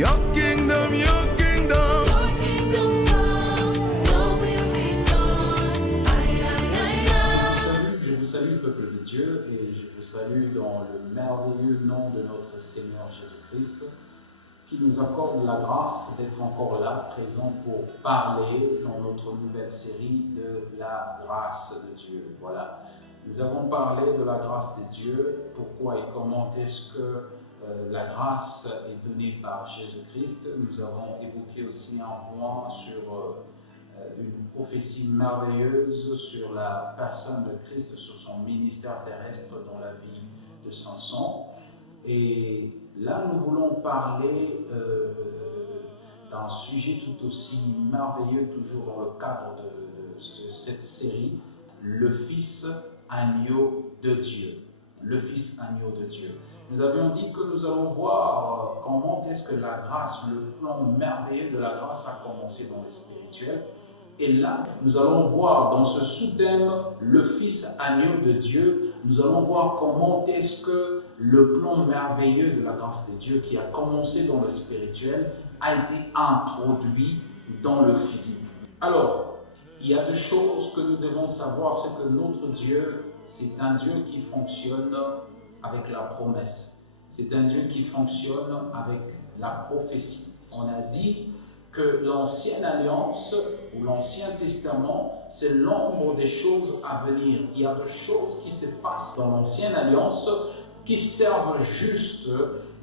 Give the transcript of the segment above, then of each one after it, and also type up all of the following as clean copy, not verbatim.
Your kingdom, your kingdom. Your kingdom come, your will be done. Aïe, aïe, aïe, aïe. Je vous salue, peuple de Dieu, et je vous salue dans le merveilleux nom de notre Seigneur Jésus-Christ, qui nous accorde la grâce d'être encore là, présent pour parler dans notre nouvelle série de la grâce de Dieu. Voilà, nous avons parlé de la grâce de Dieu, pourquoi et comment est-ce que la grâce est donnée par Jésus-Christ. Nous avons évoqué aussi un point sur une prophétie merveilleuse sur la personne de Christ, sur son ministère terrestre dans la vie de Samson. Et là, nous voulons parler d'un sujet tout aussi merveilleux, toujours dans le cadre de cette série, le Fils agneau de Dieu. Le Fils agneau de Dieu. Nous avions dit que nous allons voir comment est-ce que la grâce, le plan merveilleux de la grâce a commencé dans le spirituel. Et là, nous allons voir dans ce sous-thème, le Fils agneau de Dieu, nous allons voir comment est-ce que le plan merveilleux de la grâce de Dieu qui a commencé dans le spirituel a été introduit dans le physique. Alors, il y a deux choses que nous devons savoir, c'est que notre Dieu, c'est un Dieu qui fonctionne avec la promesse. C'est un Dieu qui fonctionne avec la prophétie. On a dit que l'Ancienne Alliance ou l'Ancien Testament, c'est l'ombre des choses à venir. Il y a des choses qui se passent dans l'Ancienne Alliance qui servent juste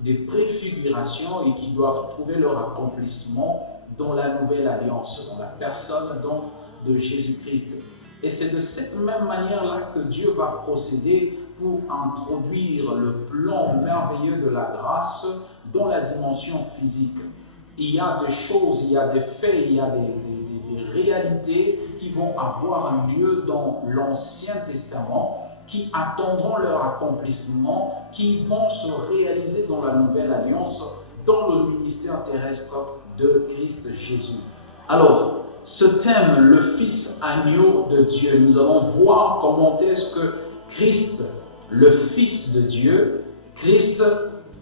des préfigurations et qui doivent trouver leur accomplissement dans la Nouvelle Alliance, dans la personne donc de Jésus-Christ. Et c'est de cette même manière-là que Dieu va procéder pour introduire le plan merveilleux de la grâce dans la dimension physique. Il y a des choses, il y a des faits, il y a des réalités qui vont avoir lieu dans l'Ancien Testament, qui attendront leur accomplissement, qui vont se réaliser dans la Nouvelle Alliance, dans le ministère terrestre de Christ Jésus. Alors, ce thème, le Fils agneau de Dieu, nous allons voir comment est-ce que Christ, le Fils de Dieu, Christ,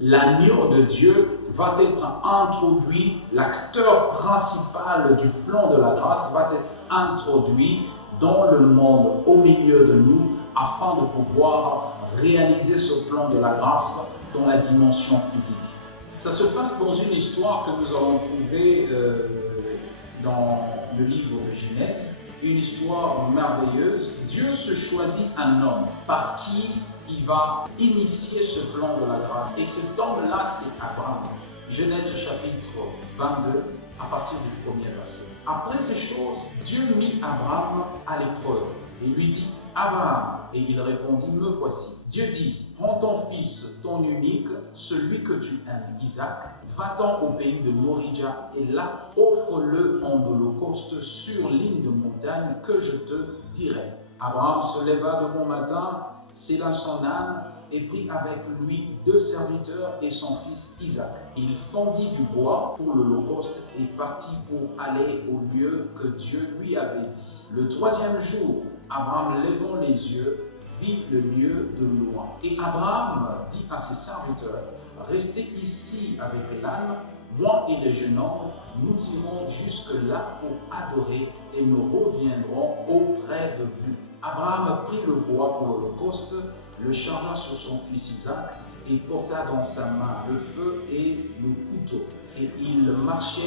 l'agneau de Dieu, va être introduit, l'acteur principal du plan de la grâce va être introduit dans le monde, au milieu de nous, afin de pouvoir réaliser ce plan de la grâce dans la dimension physique. Ça se passe dans une histoire que nous allons trouver dans le livre de Genèse, une histoire merveilleuse. Dieu se choisit un homme par qui il va initier ce plan de la grâce. Et cet homme-là, c'est Abraham. Genèse chapitre 22, à partir du premier verset. Après ces choses, Dieu mit Abraham à l'épreuve et lui dit, Abraham, et il répondit, me voici. Dieu dit, prends ton fils, ton unique, celui que tu aimes, Isaac, va-t'en au pays de Moria et là, offre-le en holocauste sur l'île de montagne que je te dirai. Abraham se leva de bon matin, sella son âne et prit avec lui 2 serviteurs et son fils Isaac. Il fendit du bois pour l'holocauste et partit pour aller au lieu que Dieu lui avait dit. Le 3e jour, Abraham, levant les yeux, vit le lieu de loin. Et Abraham dit à ses serviteurs, restez ici avec l'âne, moi et le jeune homme, nous irons jusque-là pour adorer et nous reviendrons auprès de vous. Abraham prit le bois pour l'holocauste, le chargea sur son fils Isaac et porta dans sa main le feu et le couteau. Et ils marchèrent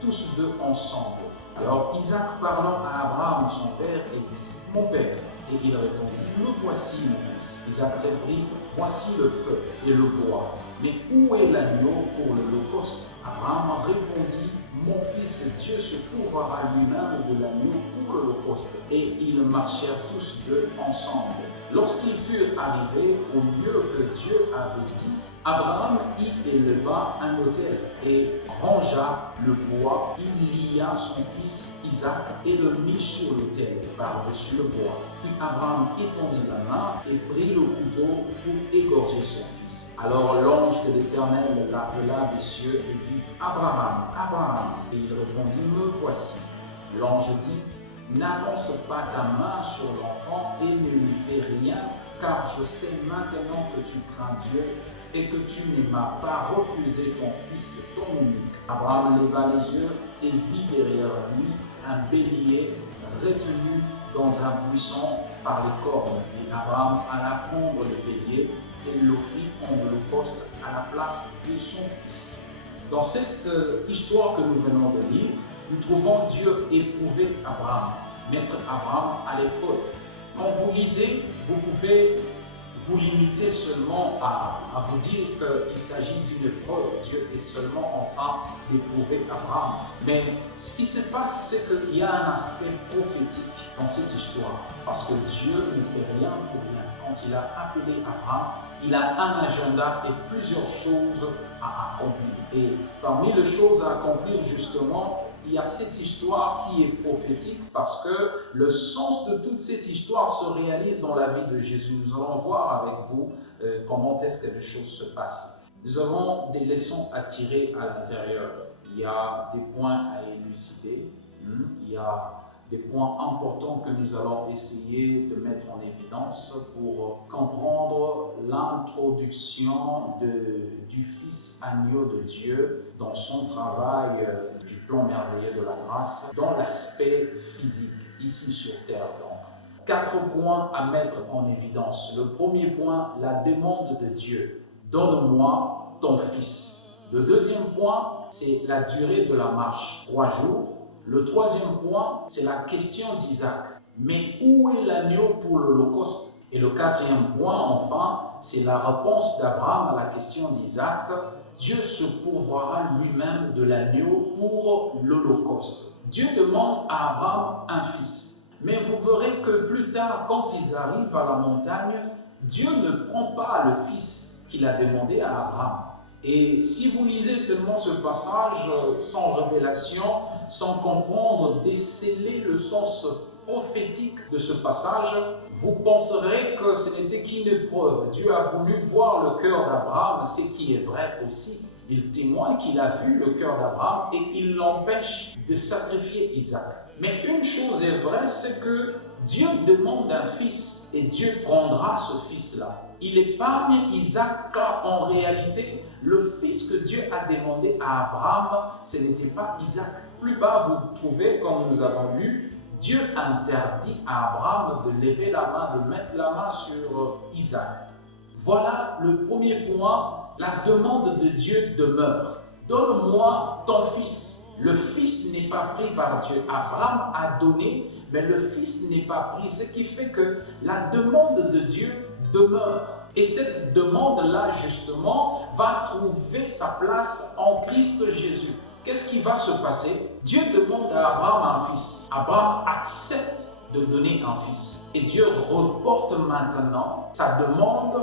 tous deux ensemble. Alors Isaac parlant à Abraham son père et dit, mon père. Et il répondit, me voici mon fils. Isaac reprit, voici le feu et le bois. Mais où est l'agneau pour l'holocauste? Abraham répondit, mon fils, Dieu se trouvera lui-même de l'agneau pour l'holocauste. Et ils marchèrent tous deux ensemble. Lorsqu'ils furent arrivés au lieu que Dieu avait dit, Abraham y éleva un autel et rangea le bois. Il lia son fils Isaac et le mit sur l'autel par-dessus le bois. Puis Abraham étendit la main et prit le couteau pour égorger son fils. Alors l'ange de l'Éternel l'appela des cieux et dit, Abraham, Abraham. Et il répondit, me voici. L'ange dit, n'avance pas ta main sur l'enfant et ne lui fais rien, car je sais maintenant que tu crains Dieu et que tu ne m'as pas refusé ton fils, ton unique. Abraham leva les yeux et vit derrière lui un bélier retenu dans un buisson par les cornes. Et Abraham alla prendre le bélier et l'offrit en holocauste à la place de son fils. Dans cette histoire que nous venons de lire, nous trouvons Dieu éprouver Abraham, mettre Abraham à l'épreuve. Quand vous lisez, vous pouvez vous limiter seulement à vous dire qu'il s'agit d'une épreuve. Dieu est seulement en train d'éprouver Abraham. Mais ce qui se passe, c'est qu'il y a un aspect prophétique dans cette histoire. Parce que Dieu ne fait rien pour rien. Quand il a appelé Abraham, il a un agenda et plusieurs choses à accomplir. Et parmi les choses à accomplir, justement, il y a cette histoire qui est prophétique parce que le sens de toute cette histoire se réalise dans la vie de Jésus. Nous allons voir avec vous comment est-ce que les choses se passent. Nous avons des leçons à tirer à l'intérieur. Il y a des points à élucider. Il y a des points importants que nous allons essayer de mettre en évidence pour comprendre l'introduction du Fils agneau de Dieu dans son travail du plan merveilleux de la grâce, dans l'aspect physique, ici sur terre. Donc, 4 points à mettre en évidence. Le premier point, la demande de Dieu. Donne-moi ton Fils. Le deuxième point, c'est la durée de la marche, 3 jours. Le troisième point, c'est la question d'Isaac. Mais où est l'agneau pour l'Holocauste? Et le quatrième point, enfin, c'est la réponse d'Abraham à la question d'Isaac. Dieu se pourvoira lui-même de l'agneau pour l'Holocauste. Dieu demande à Abraham un fils. Mais vous verrez que plus tard, quand ils arrivent à la montagne, Dieu ne prend pas le fils qu'il a demandé à Abraham. Et si vous lisez seulement ce passage sans révélation, sans comprendre, déceler le sens prophétique de ce passage, vous penserez que ce n'était qu'une épreuve. Dieu a voulu voir le cœur d'Abraham, ce qui est vrai aussi. Il témoigne qu'il a vu le cœur d'Abraham et il l'empêche de sacrifier Isaac. Mais une chose est vraie, c'est que Dieu demande un fils et Dieu prendra ce fils-là. Il épargne Isaac car en réalité, le fils que Dieu a demandé à Abraham, ce n'était pas Isaac. Plus bas, vous trouvez, comme nous avons lu, Dieu interdit à Abraham de lever la main, de mettre la main sur Isaac. Voilà le premier point, la demande de Dieu demeure. Donne-moi ton fils. Le fils n'est pas pris par Dieu. Abraham a donné, mais le fils n'est pas pris. Ce qui fait que la demande de Dieu demeure. Et cette demande-là, justement, va trouver sa place en Christ Jésus. Qu'est-ce qui va se passer? Dieu demande à Abraham un fils. Abraham accepte de donner un fils. Et Dieu reporte maintenant sa demande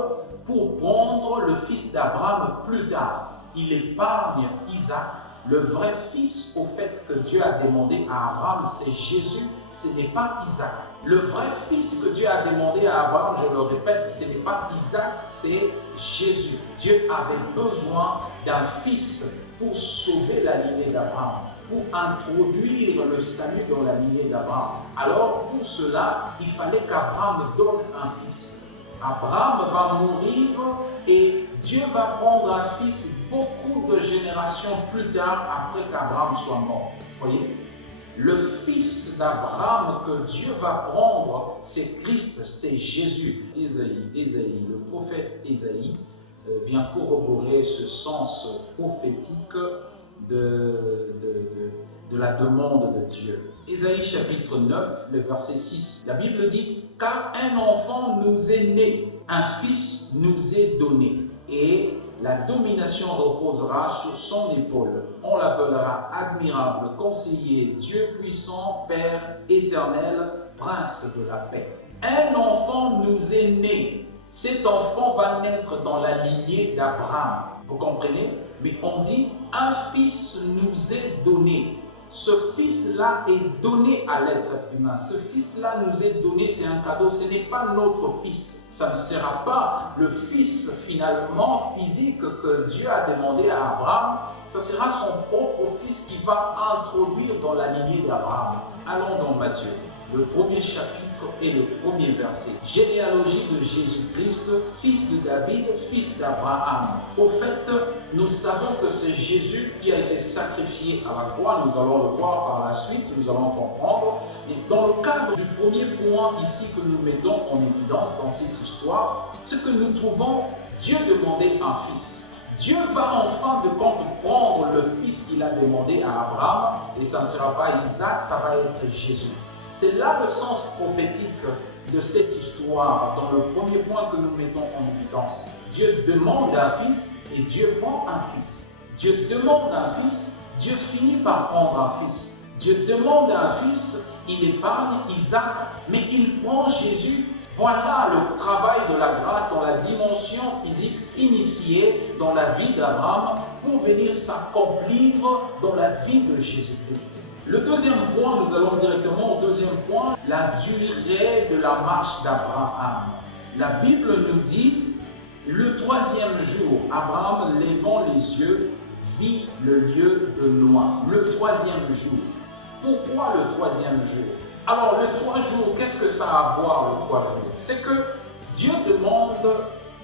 pour prendre le fils d'Abraham plus tard. Il épargne Isaac. Le vrai fils, au fait, que Dieu a demandé à Abraham, c'est Jésus, ce n'est pas Isaac. Le vrai fils que Dieu a demandé à Abraham, je le répète, ce n'est pas Isaac, c'est Jésus. Dieu avait besoin d'un fils pour sauver la lignée d'Abraham, pour introduire le salut dans la lignée d'Abraham. Alors, pour cela, il fallait qu'Abraham donne un fils. Abraham va mourir et Dieu va prendre un fils beaucoup de générations plus tard après qu'Abraham soit mort. Voyez, le fils d'Abraham que Dieu va prendre, c'est Christ, c'est Jésus. Ésaïe, le prophète Ésaïe vient corroborer ce sens prophétique de la demande de Dieu. Ésaïe chapitre 9, le verset 6, la Bible dit « Car un enfant nous est né, un fils nous est donné, et la domination reposera sur son épaule. On l'appellera admirable, conseiller, Dieu puissant, Père éternel, prince de la paix. » Un enfant nous est né. Cet enfant va naître dans la lignée d'Abraham. Vous comprenez? Mais on dit « Un fils nous est donné ». Ce fils-là est donné à l'être humain. Ce fils-là nous est donné, c'est un cadeau. Ce n'est pas notre fils. Ça ne sera pas le fils finalement physique que Dieu a demandé à Abraham. Ça sera son propre fils qui va introduire dans la lignée d'Abraham. Allons dans Matthieu. le premier chapitre et le premier verset. Généalogie de Jésus-Christ, fils de David, fils d'Abraham. Au fait, nous savons que c'est Jésus qui a été sacrifié à la croix. Nous allons le voir par la suite, nous allons comprendre. Et dans le cadre du premier point ici que nous mettons en évidence dans cette histoire, c'est que nous trouvons Dieu demander un fils. Dieu va en fin de compte prendre le fils qu'il a demandé à Abraham, et ça ne sera pas Isaac, ça va être Jésus. C'est là le sens prophétique de cette histoire, dans le premier point que nous mettons en évidence. Dieu demande un fils et Dieu prend un fils. Dieu demande un fils, Dieu finit par prendre un fils. Dieu demande un fils, il épargne Isaac, mais il prend Jésus. Voilà le travail de la grâce dans la dimension physique initiée dans la vie d'Abraham pour venir s'accomplir dans la vie de Jésus-Christ. Le deuxième point, nous allons directement au deuxième point, la durée de la marche d'Abraham. La Bible nous dit, le troisième jour, Abraham, levant les yeux, vit le lieu de loin. Le troisième jour. Pourquoi le troisième jour? Alors, le 3 jours, qu'est-ce que ça a à voir, le 3 jours? C'est que Dieu demande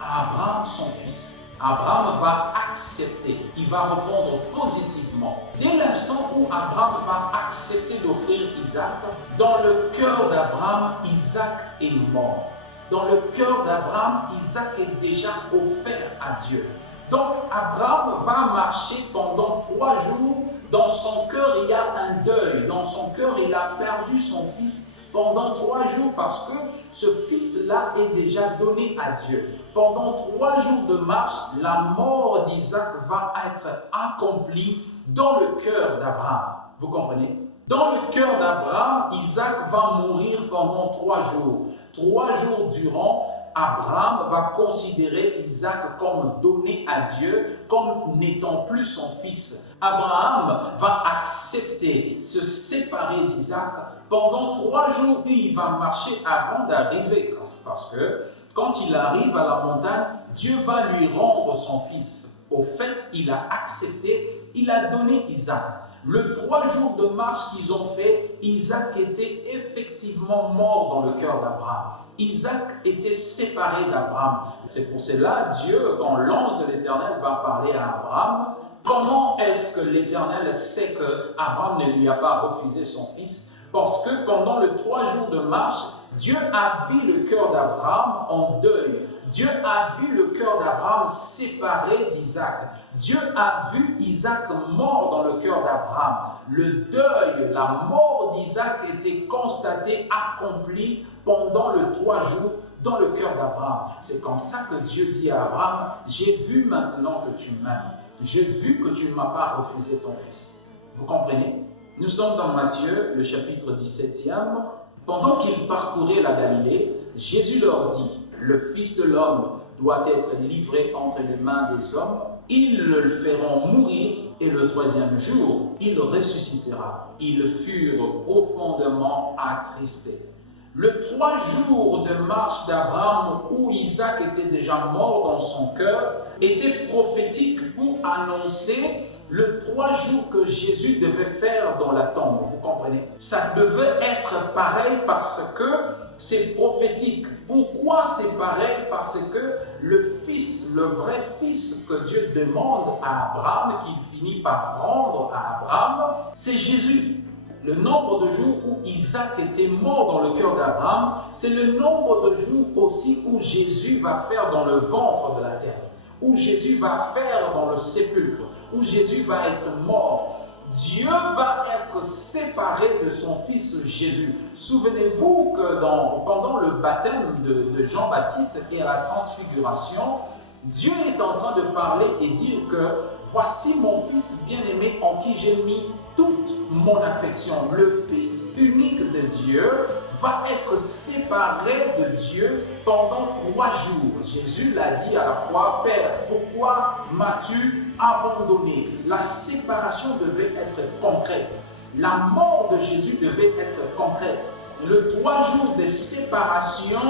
à Abraham son fils. Abraham va accepter, il va répondre positivement. Dès l'instant où Abraham va accepter d'offrir Isaac, dans le cœur d'Abraham, Isaac est mort. Dans le cœur d'Abraham, Isaac est déjà offert à Dieu. Donc, Abraham va marcher pendant 3 jours. Dans son cœur, il y a un deuil. Dans son cœur, il a perdu son fils pendant 3 jours parce que ce fils-là est déjà donné à Dieu. Pendant 3 jours de marche, la mort d'Isaac va être accomplie dans le cœur d'Abraham. Vous comprenez? Dans le cœur d'Abraham, Isaac va mourir pendant 3 jours. 3 jours durant, Abraham va considérer Isaac comme donné à Dieu, comme n'étant plus son fils. Abraham va accepter, se séparer d'Isaac pendant 3 jours, puis il va marcher avant d'arriver. Parce que quand il arrive à la montagne, Dieu va lui rendre son fils. Au fait, il a accepté, il a donné Isaac. Le 3 jours de marche qu'ils ont fait, Isaac était effectivement mort dans le cœur d'Abraham. Isaac était séparé d'Abraham. C'est pour cela, Dieu, quand l'ange de l'Éternel va parler à Abraham, comment est-ce que l'Éternel sait qu'Abraham ne lui a pas refusé son fils? Parce que pendant les 3 jours de marche, Dieu a vu le cœur d'Abraham en deuil. Dieu a vu le cœur d'Abraham séparé d'Isaac. Dieu a vu Isaac mort dans le cœur d'Abraham. Le deuil, la mort d'Isaac était constatée, accomplie pendant les 3 jours dans le cœur d'Abraham. C'est comme ça que Dieu dit à Abraham, « J'ai vu maintenant que tu m'aimes. J'ai vu que tu ne m'as pas refusé ton fils. » Vous comprenez? Nous sommes dans Matthieu, le chapitre 17e. Pendant qu'ils parcouraient la Galilée, Jésus leur dit, « Le Fils de l'homme doit être livré entre les mains des hommes. Ils le feront mourir et le 3e jour, il ressuscitera. » Ils furent profondément attristés. Le 3 jours de marche d'Abraham où Isaac était déjà mort dans son cœur était prophétique pour annoncer le 3 jours que Jésus devait faire dans la tombe. Vous comprenez? Ça devait être pareil parce que c'est prophétique. Pourquoi c'est pareil? Parce que le fils, le vrai fils que Dieu demande à Abraham, qu'il finit par prendre à Abraham, c'est Jésus. Le nombre de jours où Isaac était mort dans le cœur d'Abraham, c'est le nombre de jours aussi où Jésus va faire dans le ventre de la terre, où Jésus va faire dans le sépulcre, où Jésus va être mort. Dieu va être séparé de son fils Jésus. Souvenez-vous que pendant le baptême de Jean-Baptiste et à la transfiguration, Dieu est en train de parler et dire que voici mon fils bien-aimé en qui j'ai mis toute mon affection. Le Fils unique de Dieu va être séparé de Dieu pendant 3 jours. Jésus l'a dit à la croix, « Père, pourquoi m'as-tu abandonné ?» La séparation devait être concrète. La mort de Jésus devait être concrète. Le 3 jours de séparation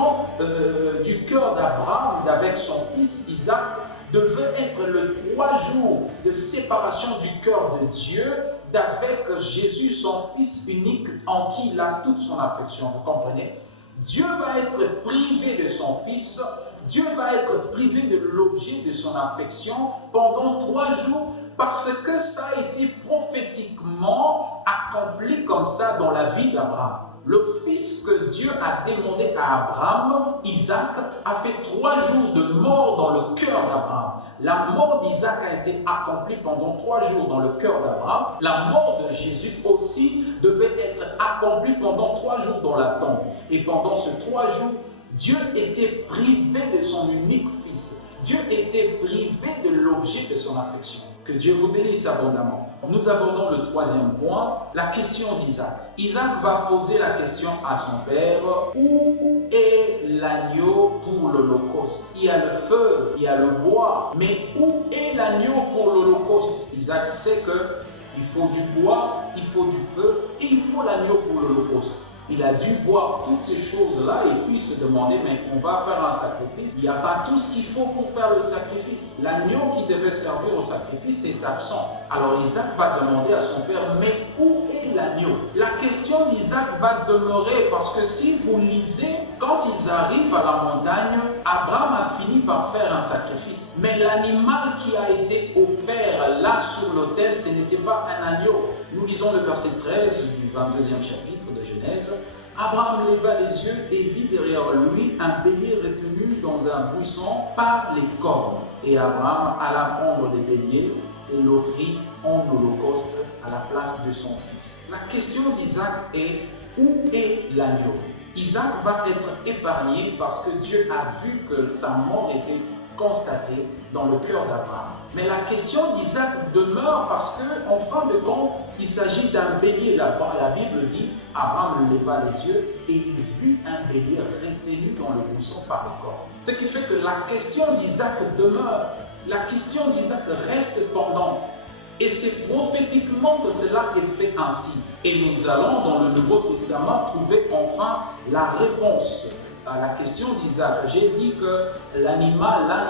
du cœur d'Abraham avec son fils Isaac devait être le 3 jours de séparation du cœur de Dieu d'avec Jésus, son Fils unique, en qui il a toute son affection. Vous comprenez? Dieu va être privé de son Fils, Dieu va être privé de l'objet de son affection pendant 3 jours parce que ça a été prophétiquement accompli comme ça dans la vie d'Abraham. Le fils que Dieu a demandé à Abraham, Isaac, a fait 3 jours de mort dans le cœur d'Abraham. La mort d'Isaac a été accomplie pendant 3 jours dans le cœur d'Abraham. La mort de Jésus aussi devait être accomplie pendant 3 jours dans la tombe. Et pendant ces 3 jours, Dieu était privé de son unique fils. Dieu était privé de l'objet de son affection. Que Dieu vous bénisse abondamment. Nous abordons le 3e point, la question d'Isaac. Isaac va poser la question à son père, où est l'agneau pour l'Holocauste? Il y a le feu, il y a le bois, mais où est l'agneau pour l'Holocauste? Isaac sait qu'il faut du bois, il faut du feu et il faut l'agneau pour l'Holocauste. Il a dû voir toutes ces choses-là et puis se demander, mais on va faire un sacrifice. Il n'y a pas tout ce qu'il faut pour faire le sacrifice. L'agneau qui devait servir au sacrifice est absent. Alors Isaac va demander à son père, mais où est l'agneau? La question d'Isaac va demeurer parce que si vous lisez, quand ils arrivent à la montagne, Abraham a fini par faire un sacrifice. Mais l'animal qui a été offert là sur l'autel, ce n'était pas un agneau. Nous lisons le verset 13 du 22e chapitre de Genèse. Abraham leva les yeux et vit derrière lui un bélier retenu dans un buisson par les cornes. Et Abraham alla prendre les béliers et l'offrit en holocauste à la place de son fils. La question d'Isaac est, où est l'agneau? Isaac va être épargné parce que Dieu a vu que sa mort était constatée dans le cœur d'Abraham. Mais la question d'Isaac demeure parce qu'en fin de compte, il s'agit d'un bélier. La Bible dit, Abraham leva les yeux et il vit un bélier retenu dans le buisson par le corps. Ce qui fait que la question d'Isaac demeure. La question d'Isaac reste pendante. Et c'est prophétiquement que cela est fait ainsi. Et nous allons dans le Nouveau Testament trouver enfin la réponse à la question d'Isaac. J'ai dit que l'animal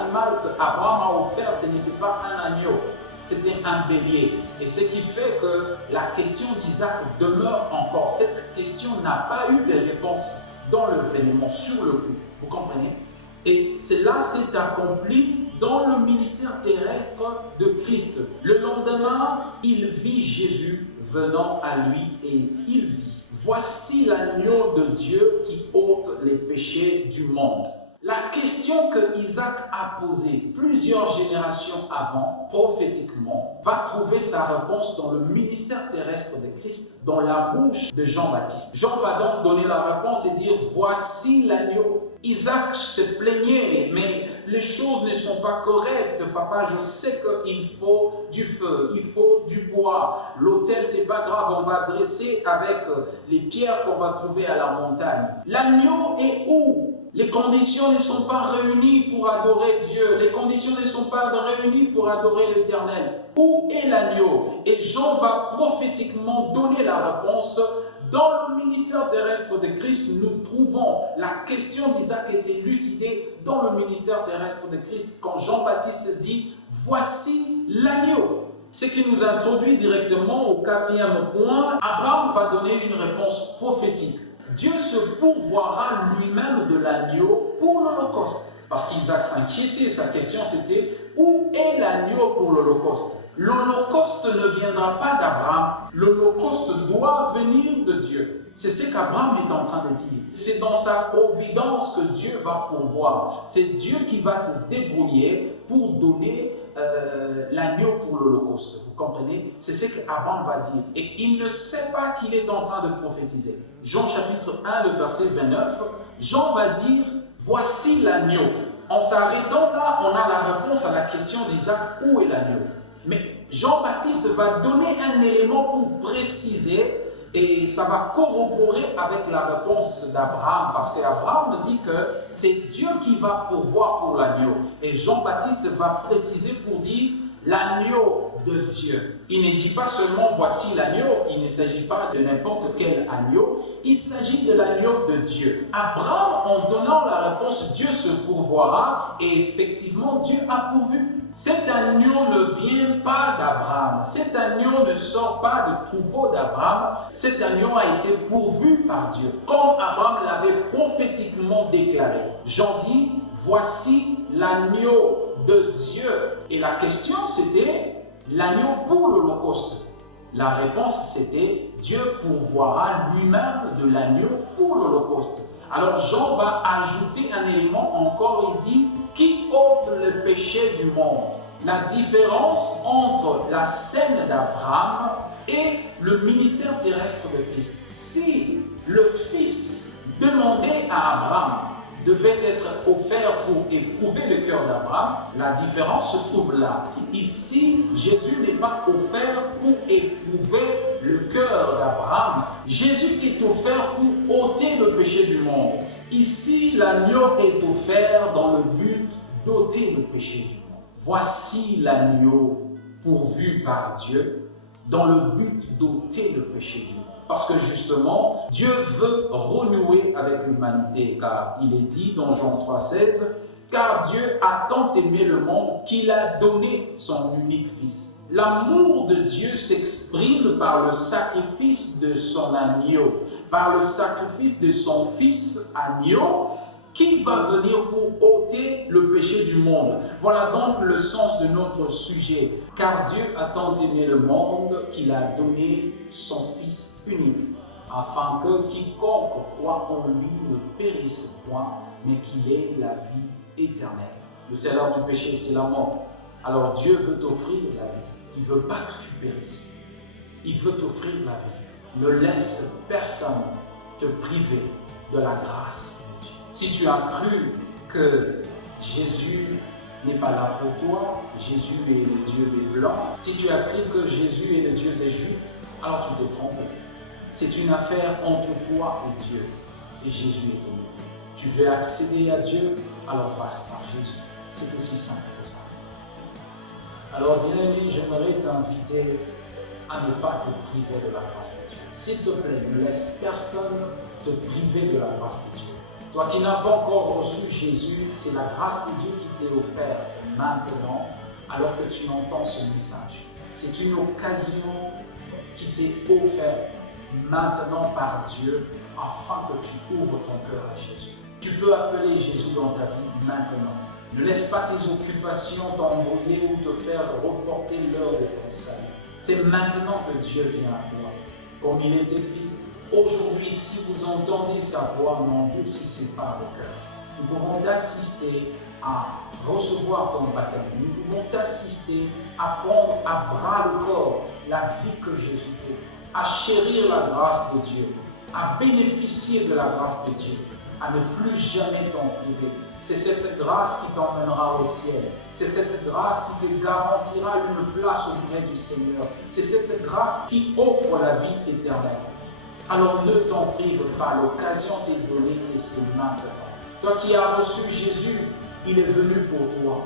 qu'Abraham a offert, ce n'était pas un agneau, c'était un bélier. Et ce qui fait que la question d'Isaac demeure encore. Cette question n'a pas eu de réponse dans l'événement, sur le coup. Vous comprenez? Et cela s'est accompli dans le ministère terrestre de Christ. Le lendemain, il vit Jésus venant à lui et il dit, voici l'agneau de Dieu qui ôte les péchés du monde. La question que Isaac a posée plusieurs générations avant, prophétiquement, va trouver sa réponse dans le ministère terrestre de Christ, dans la bouche de Jean-Baptiste. Jean va donc donner la réponse et dire, voici l'agneau. Isaac se plaignait, mais les choses ne sont pas correctes. Papa, je sais qu'il faut du feu, il faut du bois. L'autel, c'est pas grave, on va dresser avec les pierres qu'on va trouver à la montagne. L'agneau est où? Les conditions ne sont pas réunies pour adorer Dieu. Les conditions ne sont pas réunies pour adorer l'Éternel. Où est l'agneau? Et Jean va prophétiquement donner la réponse. Dans le ministère terrestre de Christ, nous trouvons la question d'Isaac est élucidée dans le ministère terrestre de Christ quand Jean-Baptiste dit « Voici l'agneau ». Ce qui nous introduit directement au 4e point. Abraham va donner une réponse prophétique. Dieu se pourvoira lui-même de l'agneau pour l'Holocauste. Parce qu'Isaac s'inquiétait, sa question c'était « Où est l'agneau pour l'Holocauste » L'Holocauste ne viendra pas d'Abraham, l'Holocauste doit venir de Dieu. C'est ce qu'Abraham est en train de dire. C'est dans sa providence que Dieu va pourvoir. C'est Dieu qui va se débrouiller pour donner l'agneau pour l'Holocauste. Vous comprenez? C'est ce qu'Abraham va dire. Et il ne sait pas qu'il est en train de prophétiser. Jean chapitre 1, le verset 29, Jean va dire « Voici l'agneau ». En s'arrêtant là, on a la réponse à la question d'Isaac « Où est l'agneau ?» Mais Jean-Baptiste va donner un élément pour préciser et ça va corroborer avec la réponse d'Abraham parce qu'Abraham dit que c'est Dieu qui va pourvoir pour l'agneau. Et Jean-Baptiste va préciser pour dire l'agneau de Dieu. Il ne dit pas seulement voici l'agneau, il ne s'agit pas de n'importe quel agneau, il s'agit de l'agneau de Dieu. Abraham, en donnant la réponse, Dieu se pourvoira, et effectivement, Dieu a pourvu. Cet agneau ne vient pas d'Abraham, cet agneau ne sort pas du troupeau d'Abraham, cet agneau a été pourvu par Dieu, comme Abraham l'avait prophétiquement déclaré. Jean dit, voici l'agneau de Dieu. Et la question c'était, l'agneau pour l'Holocauste. La réponse c'était, Dieu pourvoira lui-même de l'agneau pour l'Holocauste. Alors Jean va ajouter un élément encore, il dit, qui ôte le péché du monde. La différence entre la scène d'Abraham et le ministère terrestre de Christ. Si le Fils demandé à Abraham devait être offert pour éprouver le cœur d'Abraham, la différence se trouve là. Ici, Jésus n'est pas offert pour éprouver le cœur d'Abraham. Jésus est offert pour ôter le péché du monde. Ici, l'agneau est offert dans le but d'ôter le péché du monde. Voici l'agneau pourvu par Dieu dans le but d'ôter le péché du monde. Parce que justement, Dieu veut renouer avec l'humanité, car il est dit dans Jean 3,16, « Car Dieu a tant aimé le monde qu'il a donné son unique Fils. » L'amour de Dieu s'exprime par le sacrifice de son agneau, par le sacrifice de son Fils agneau, qui va venir pour ôter le péché du monde. Voilà donc le sens de notre sujet. Car Dieu a tant aimé le monde qu'il a donné son Fils unique, afin que quiconque croit en lui ne périsse point, mais qu'il ait la vie éternelle. Le salaire du péché, c'est la mort. Alors Dieu veut t'offrir la vie. Il ne veut pas que tu périsses. Il veut t'offrir la vie. Ne laisse personne te priver de la grâce. Si tu as cru que Jésus n'est pas là pour toi, Jésus est le Dieu des Blancs, si tu as cru que Jésus est le Dieu des Juifs, alors tu te trompes. C'est une affaire entre toi et Dieu, et Jésus est ton Dieu. Tu veux accéder à Dieu, alors passe par Jésus. C'est aussi simple que ça. Alors bien aimé, j'aimerais t'inviter à ne pas te priver de la grâce de Dieu. S'il te plaît, ne laisse personne te priver de la grâce de Dieu. Toi qui n'as pas encore reçu Jésus, c'est la grâce de Dieu qui t'est offerte maintenant, alors que tu entends ce message. C'est une occasion qui t'est offerte maintenant par Dieu, afin que tu ouvres ton cœur à Jésus. Tu peux appeler Jésus dans ta vie maintenant. Ne laisse pas tes occupations t'embrouiller ou te faire reporter l'heure de ton salut. C'est maintenant que Dieu vient à toi. Comme il est écrit, aujourd'hui, si vous entendez sa voix, n'endurcissez pas le cœur. Nous pouvons t'assister à recevoir ton baptême. Nous pouvons t'assister à prendre à bras le corps la vie que Jésus t'offre, à chérir la grâce de Dieu, à bénéficier de la grâce de Dieu, à ne plus jamais t'en priver. C'est cette grâce qui t'emmènera au ciel. C'est cette grâce qui te garantira une place auprès du Seigneur. C'est cette grâce qui offre la vie éternelle. Alors ne t'en prive pas, l'occasion t'est donnée et c'est maintenant. Toi qui as reçu Jésus, il est venu pour toi.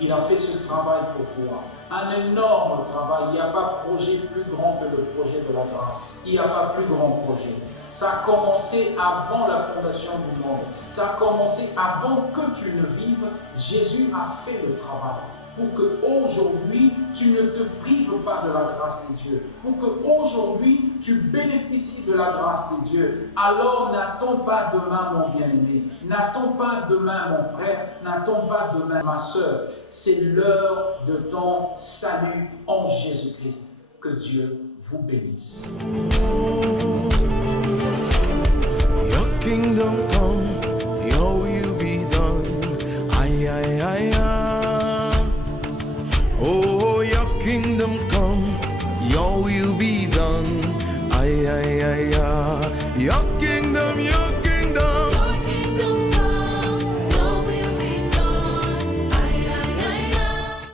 Il a fait ce travail pour toi. Un énorme travail. Il n'y a pas de projet plus grand que le projet de la grâce. Il n'y a pas plus grand projet. Ça a commencé avant la fondation du monde. Ça a commencé avant que tu ne vives. Jésus a fait le travail pour que aujourd'hui tu ne te prives pas de la grâce de Dieu. Pour que aujourd'hui tu bénéficies de la grâce de Dieu. Alors n'attends pas demain mon bien-aimé. N'attends pas demain mon frère. N'attends pas demain ma soeur. C'est l'heure de ton salut en Jésus-Christ. Que Dieu vous bénisse. Your kingdom come, your will be done. Aye, aye, aye, aye. Oh, your kingdom come, your will be done. Aye, aye, aye, aye. Your kingdom